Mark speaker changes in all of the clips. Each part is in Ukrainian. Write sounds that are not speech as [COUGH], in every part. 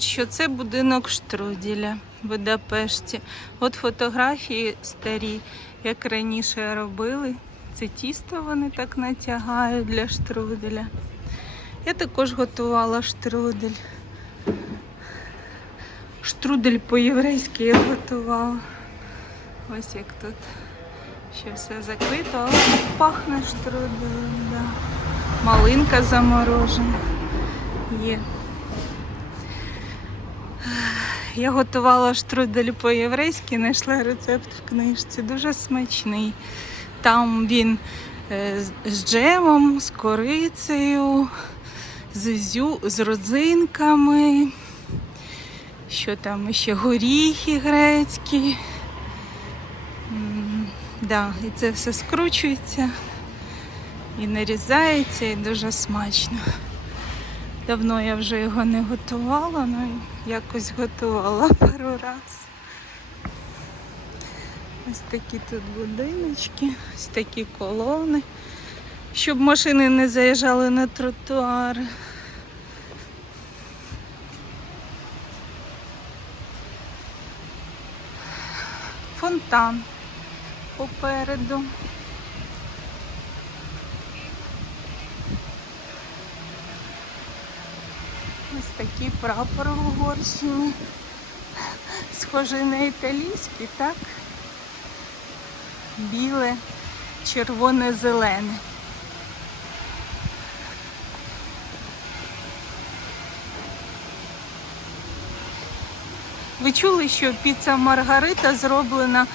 Speaker 1: Що це будинок Штруделя в Будапешті. От фотографії старі, як раніше робили. Це тісто вони так натягають для штруделя. Я також готувала штрудель. Штрудель по-єврейськи я готувала. Ось як тут ще все закрито, але пахне штруделем. Да. Малинка заморожена є. Я готувала штрудель по-єврейськи, знайшла рецепт в книжці. Дуже смачний. Там він е, з- джемом, з корицею, з, ізю, з родзинками. Що там ще горіхи грецькі. Да, і це все скручується і нарізається, і дуже смачно. Давно я вже його не готувала, ну якось готувала [LAUGHS] пару раз. Ось такі тут будиночки, ось такі колони, щоб машини не заїжджали на тротуари. Фонтан попереду. Ось такий прапор в Угорщині. Схожий на італійський, так? Біле, червоне, зелене. Ви чули, що піца Маргарита зроблена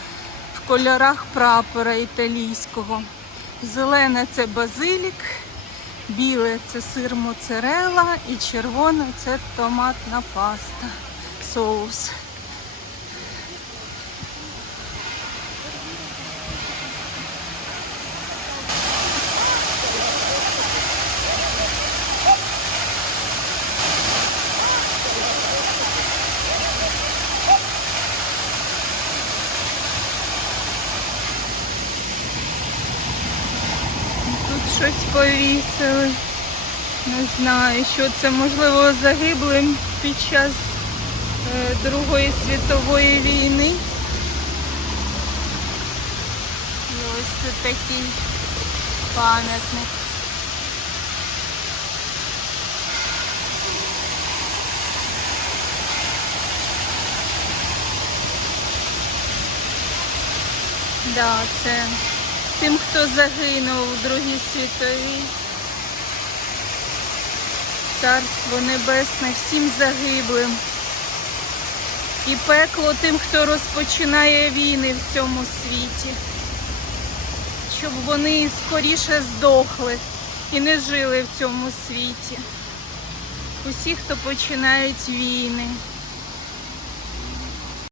Speaker 1: в кольорах прапора італійського. Зелене це базилік, біле це сир моцарелла і червоне це томатна паста, соус. Тут щось повісили. Не знаю, що це можливо загиблим під час е, Другої світової війни. І ось тут такий пам'ятник. Да, це тим, хто загинув у Другій світовій. Царство Небесне всім загиблим. І пекло тим, хто розпочинає війни в цьому світі. Щоб вони скоріше здохли і не жили в цьому світі. Усі, хто починають війни.